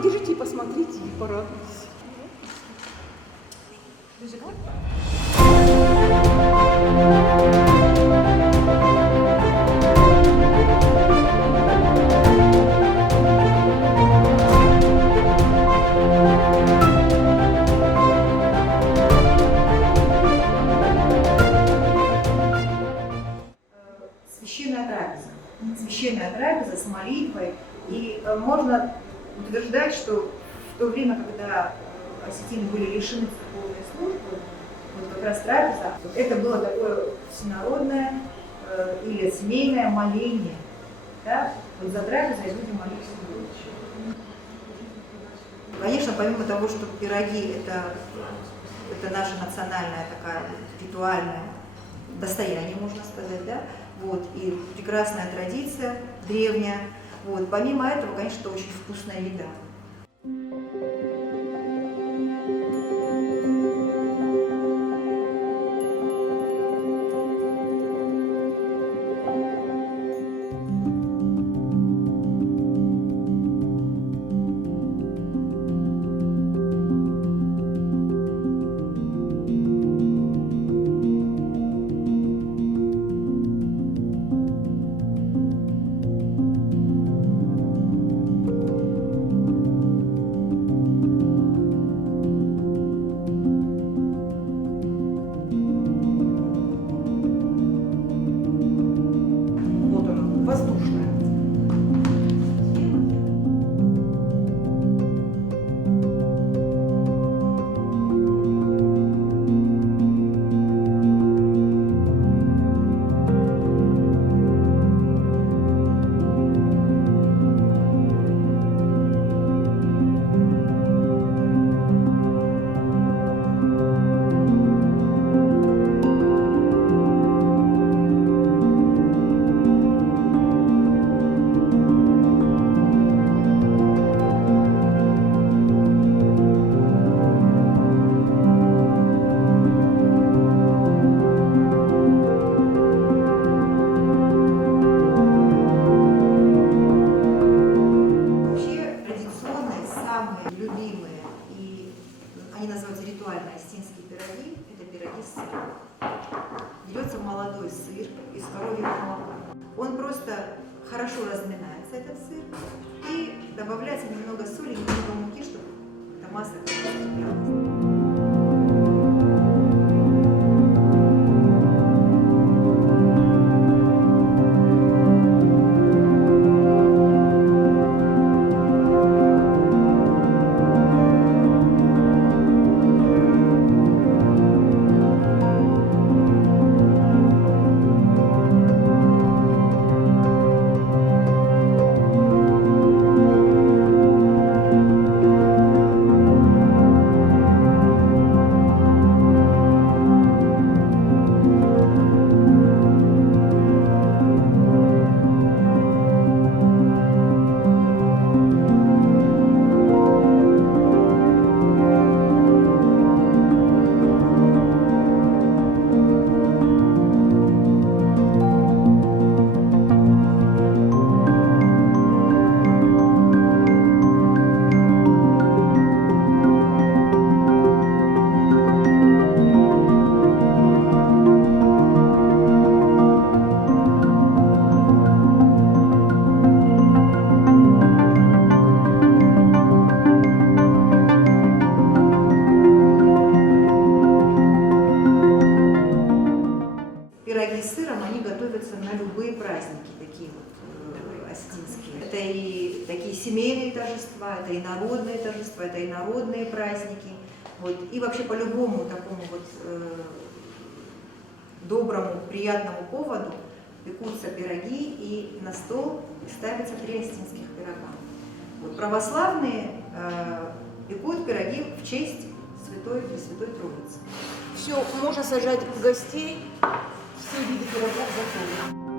подержите и посмотрите, и порадуйтесь. Священная трапеза с молитвой. И можно утверждать, что в то время, когда осетины были лишены церковной службы, вот как раз трапеза, это было такое всенародное или семейное моление. Да? Вот за трапезой люди молились. Конечно, помимо того, что пироги это наша национальная такая ритуальная достояние, можно сказать, да? Вот, и прекрасная традиция, древняя. Вот. Помимо этого, конечно, это очень вкусная еда. Любимые, и они называются ритуальные осетинские пироги, это пироги с сыром. Берется молодой сыр из коровьего молока. Он просто хорошо разминается, этот сыр, и добавляется немного соли, немного муки, чтобы эта масса распределялась. Пироги с сыром, они готовятся на любые праздники, такие вот осетинские. Это и такие семейные торжества, это и народные торжества, это и народные праздники. Вот. И вообще по любому такому вот доброму, приятному поводу пекутся пироги, и на стол ставятся 3 осетинских пирога. Вот. Православные пекут пироги в честь Пресвятой Троицы. Все, можно сажать гостей. Все виды пирогов готовы.